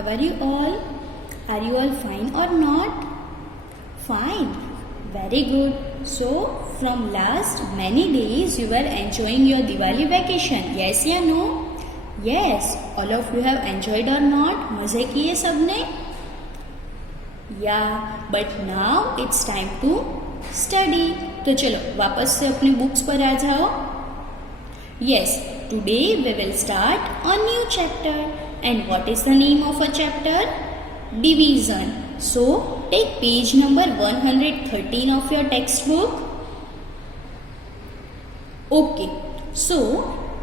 How are you all? Are you all fine or not? Fine. Very good. So, from last many days you were enjoying your Diwali vacation. Yes या no? Yes. All of you have enjoyed or not? मजे किए सबने? Yeah. But now it's time to study. तो चलो वापस से अपनी books पर आ जाओ. Yes. Today we will start a new chapter. And what is the name of a chapter? Division. So, take page number 113 of your textbook. Okay. So,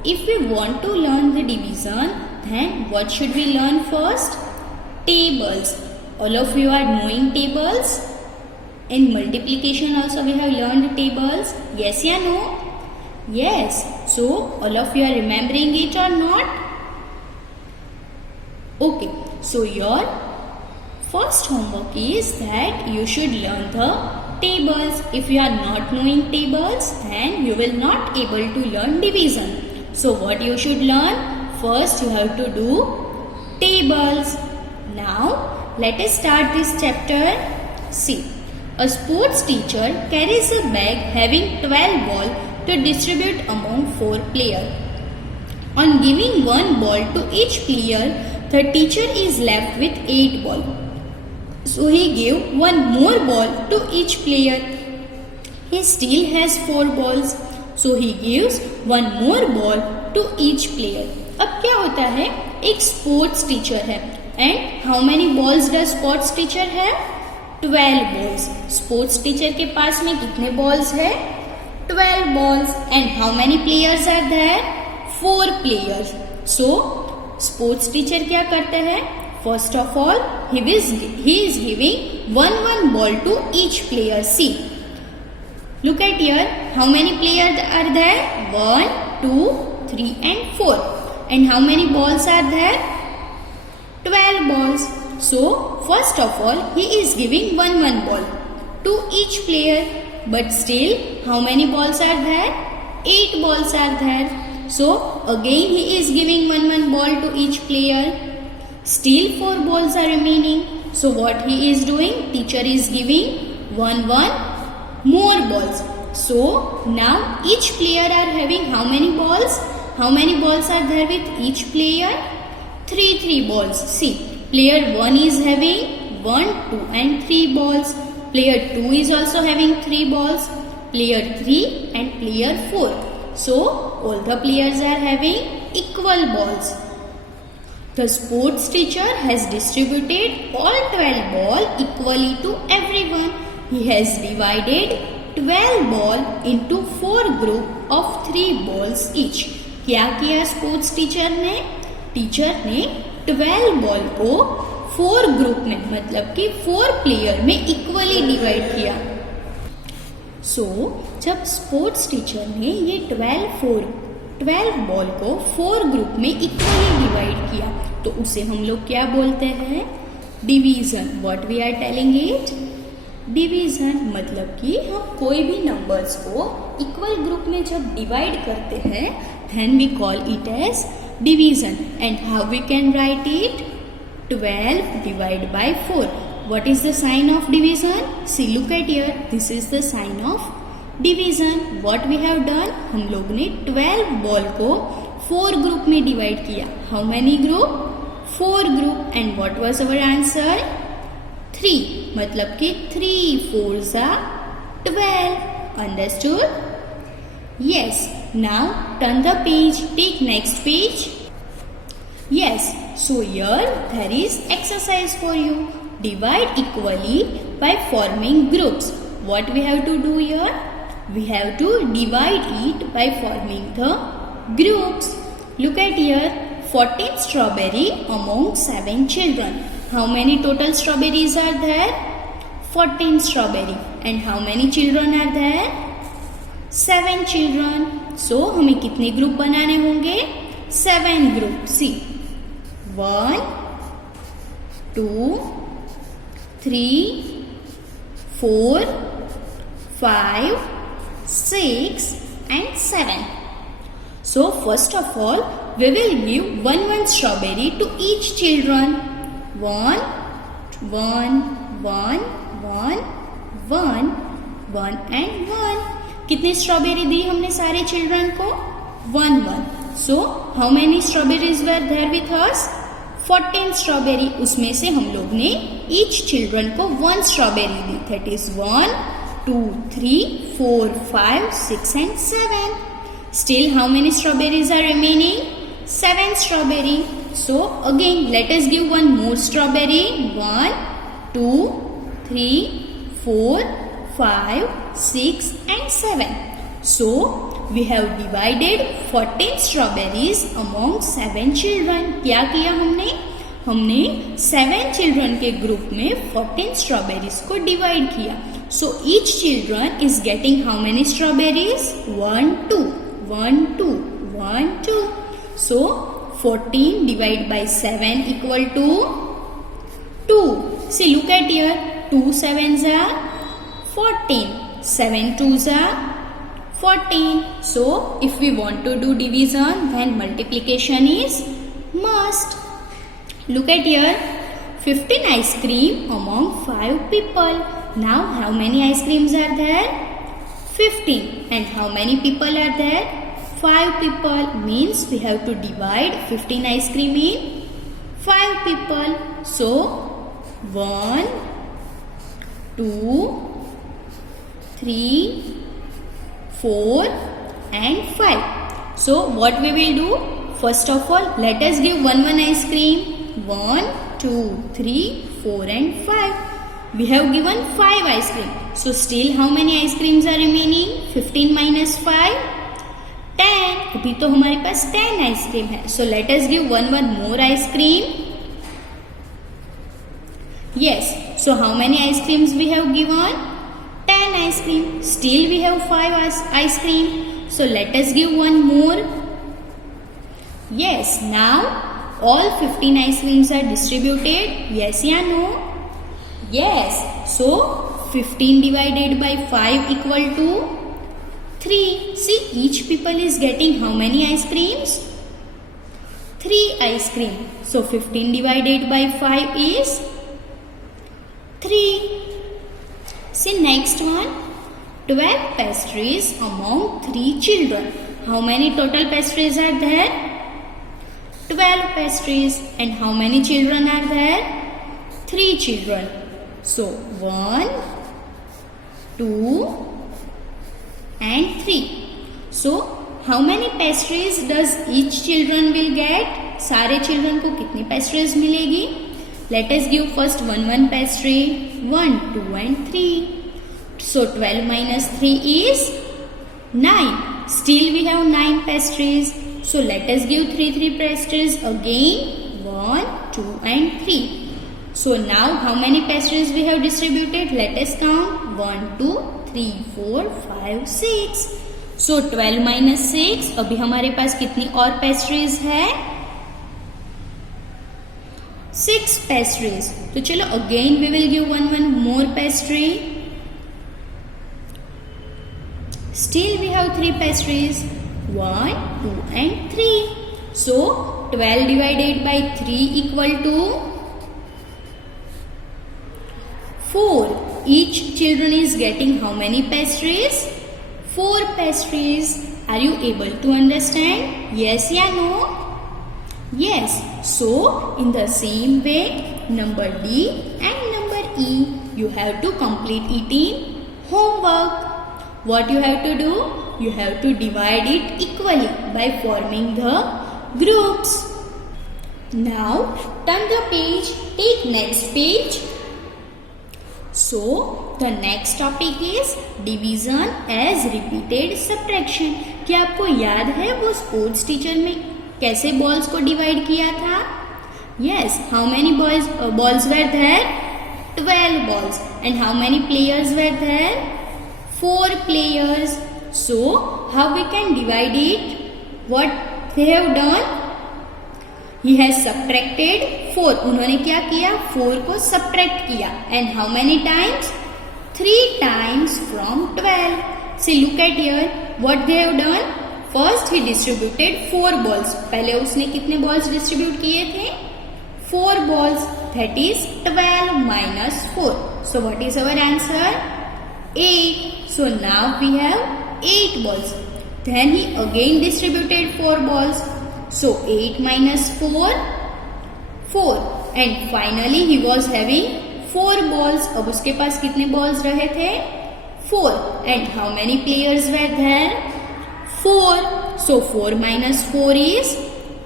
if we want to learn the division, then what should we learn first? Tables. All of you are knowing tables. In multiplication also we have learned tables. Yes or no? Yes. So, all of you are remembering it or not? Okay. So, your first homework is that you should learn the tables. If you are not knowing tables, then you will not able to learn division. So what you should learn? First you have to do tables. Now let us start this chapter. See, a sports teacher carries a bag having 12 balls to distribute among 4 players. On giving 1 ball to each player, the teacher is left with 8 balls. So he gave 1 more ball to each player. He still has 4 balls. So he gives 1 more ball to each player. अब क्या होता है? एक sports teacher है. And how many balls does sports teacher है? 12 balls. Sports teacher के पास में कितने balls है? 12 balls. And how many players are there? 4 players. So sports teacher क्या करते हैं? First of all, he is giving 1 ball to each player. See, look at here. How many players are there? 1, 2, 3 and 4. And how many balls are there? 12 balls. So, first of all, he is giving 1 ball to each player. But still, how many balls are there? 8 balls are there. So, again he is giving 1 ball to each player. Still 4 balls are remaining. So what he is doing? Teacher is giving 1 more balls. So now each player are having how many balls? How many balls are there with each player? 3 balls. See, player 1 is having 1, 2 and 3 balls. Player 2 is also having 3 balls. Player 3 and player 4. So all the players are having equal balls. The sports teacher has distributed all 12 balls equally to everyone. He has divided 12 balls into 4 groups of 3 balls each. क्या किया sports teacher ने? Teacher ने 12 ball को 4 group में मतलब कि 4 player में equally divide किया. So, जब स्पोर्ट्स टीचर ने ये 12 बॉल को 4 ग्रुप में इक्वली डिवाइड किया तो उसे हम लोग क्या बोलते हैं? Division. What we are telling it? Division. मतलब कि हम कोई भी नंबर्स को इक्वल ग्रुप में जब डिवाइड करते हैं then we call it as division. And how we can write it? 12 divide by 4. What is the sign of division? See, look at here. This is the sign of division. What we have done? हम लोग ने 12 ball को 4 group में divide किया. How many group? 4 group. And what was our answer? 3. मतलब कि 3 4s are 12. Understood? Yes. Now turn the page. Take next page. Yes. So here there is exercise for you. Divide equally by forming groups. What we have to do here? We have to divide it by forming the groups. Look at here. 14 strawberry among 7 children. How many total strawberries are there? 14 strawberry. And how many children are there? 7 children. So हमें कितने group बनाने होंगे? 7 group. See, 1, 2, 3, 4, 5, 6 and 7. So first of all we will give 1 strawberry to each children. 1 1 1 1 1 1 and 1. कितनी strawberry दी हमने सारे children को? 1 1. So how many strawberries were there with us? 14 strawberry. उसमें से हम लोग ने ईच चिल्ड्रन को 1 स्ट्रॉबेरी दी. That is 1 2 3 4 5 6 and 7. Still how many strawberries are remaining? 7 strawberry. So again let us give one more strawberry. 1 2 3 4 5 6 and 7. So we have divided 14 strawberries among 7 children. क्या किया हमने? हमने 7 children के ग्रुप में 14 strawberries को divide किया. So each children is getting how many strawberries? 1 2 1 2 1 2. So 14 divided by 7 equal to 2. See, look at here. 2 7s are 14. 7 2s are 14. So if we want to do division, then multiplication is must. Look at here. 15 ice cream among 5 people. Now how many ice creams are there? 15. And how many people are there? 5 people. Means we have to divide 15 ice cream in 5 people. So 1 2 3 4 and 5. So what we will do? First of all, let us give 1 ice cream. 1 2 3 4 and 5. We have given 5 ice cream. So still how many ice creams are remaining? 15 minus 5 10. अभी तो हमारे पास 10 ice cream है. So let us give 1 more ice cream. Yes. So how many ice creams we have given? 10 ice cream. Still we have 5 ice cream. So let us give 1 more. Yes. Now all 15 ice creams are distributed. Yes या no? Yes. So 15 divided by 5 equal to 3. See, each people is getting how many ice creams? 3 ice cream. So 15 divided by 5 is 3. See, next one. 12 pastries among 3 children. How many total pastries are there? 12 pastries. And how many children are there? 3 children. So 1 2 and 3. So how many pastries does each children will get? सारे children को कितनी pastries मिलेगी? Let us give first 1 pastry. 1 2 and 3. So 12 minus 3 is 9. Still we have 9 pastries. So let us give 3 pastries again. 1 2 and 3. So now how many pastries we have distributed? Let us count. 1 2 3 4 5 6. So 12 minus 6. अभी हमारे पास कितनी और pastries है? 6 pastries. तो चलो again we will give 1 more pastry. Still we have 3 pastries. 1 2 and 3. So 12 divided by 3 equal to 4. Each children is getting how many pastries? 4 pastries. Are you able to understand? Yes या no? Yes. So in the same way, number D and number E, you have to complete it in homework. What you have to do? You have to divide it equally by forming the groups. Now turn the page. Take next page. So the next topic is division as repeated subtraction. क्या आपको याद है वो sports teacher में कैसे balls को divide किया था? Yes. How many balls were there? 12 balls. And how many players were there? 4 players. So how we can divide it? What they have done? He has subtracted 4. उन्होंने क्या किया? 4 को subtract किया. And how many times? 3 times from 12. See, look at here. What they have done? First he distributed 4 balls. पहले उसने कितने balls distribute किए थे? 4 balls. that is 12 minus 4. So what is our answer? 8. So now we have 8 balls. Then he again distributed 4 balls. So 8 minus 4, 4. And finally he was having 4 balls. अब उसके पास कितने balls रहे थे? 4. And how many players were there? 4. So 4 minus 4 is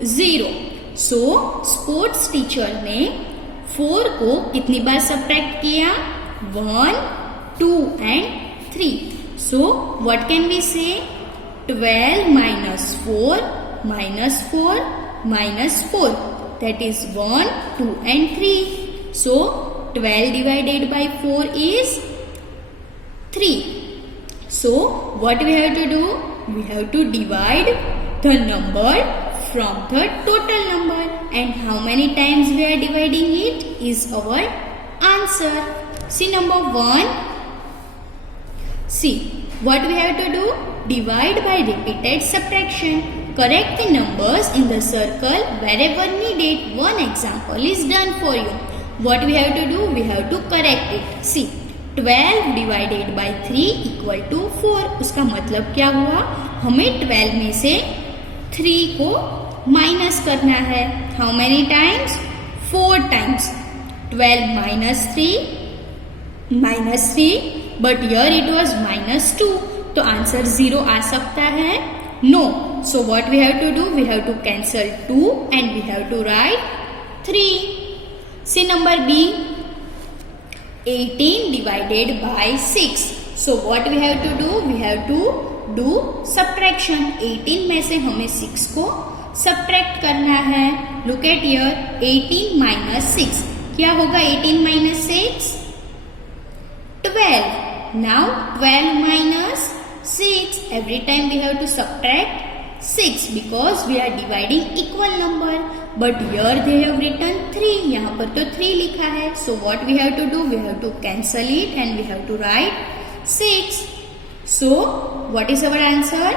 0. So sports teacher ने 4 को कितनी बार subtract किया? 1, 2 and 3. So what can we say? 12 minus 4 minus 4 minus 4. That is 1, 2 and 3. So 12 divided by 4 is 3. So what we have to do? We have to divide the number from the total number. And how many times we are dividing it is our answer. See number 1. See what we have to do? Divide by repeated subtraction. Correct the numbers in the circle wherever needed. One example is done for you. What we have to do? We have to correct it. See 12 divided by 3 equal to 4. उसका मतलब क्या हुआ? हमें 12 में से 3 को minus करना है. How many times? 4 times. 12 minus 3 but here it was minus 2. तो आंसर 0 आ सकता है? No. So what we have to do? We have to cancel 2 and we have to write 3. See number B. 18 divided by 6. So what we have to do? We have to do subtraction. 18 में से हमें 6 को subtract करना है. Look at here. 18 minus 6. क्या होगा 18 minus 6? 12. Now 12 minus 6. Every time we have to subtract 6 because we are dividing equal number. But here they have written 3. यहाँ पर तो 3 लिखा है. So what we have to do? We have to cancel it and we have to write 6. So what is our answer?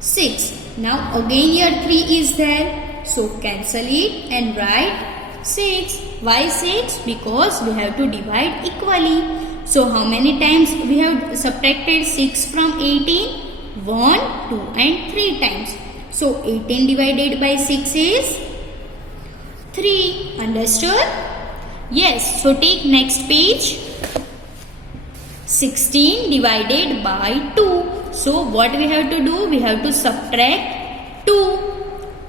6. Now again here 3 is there. So cancel it and write 6. Why 6? Because we have to divide equally. So how many times we have subtracted 6 from 18? 1, 2 and 3 times. So 18 divided by 6 is 3. Understood? Yes. So take next page. 16 divided by 2. So what we have to do? We have to subtract 2.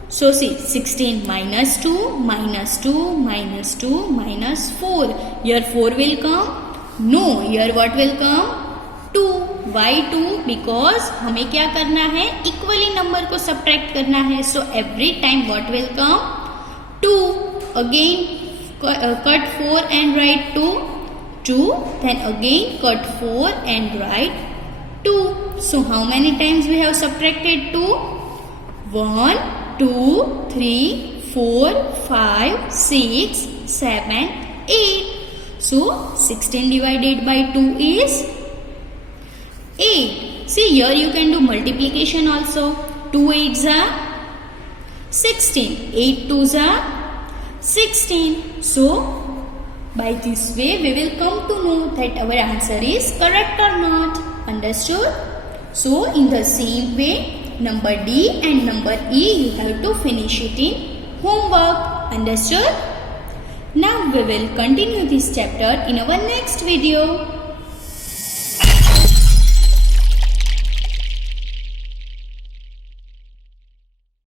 So see 16 minus 2 minus 2 minus 2 minus 4. Here 4 will come? No. Here what will come? 2. Why 2? Because हमें क्या करना है? Equally number को subtract करना है. So every time what will come? 2. Again cut 4 and write 2. 2. Then again cut 4 and write 2. So how many times we have subtracted 2? 1, 2, 3, 4, 5, 6, 7, 8. So 16 divided by 2 is 8. See here you can do multiplication also. 2 8s are 16. 8 2s are 16. So by this way we will come to know that our answer is correct or not. Understood? So in the same way number D and number E you have to finish it in homework. Understood? Now we will continue this chapter in our next video.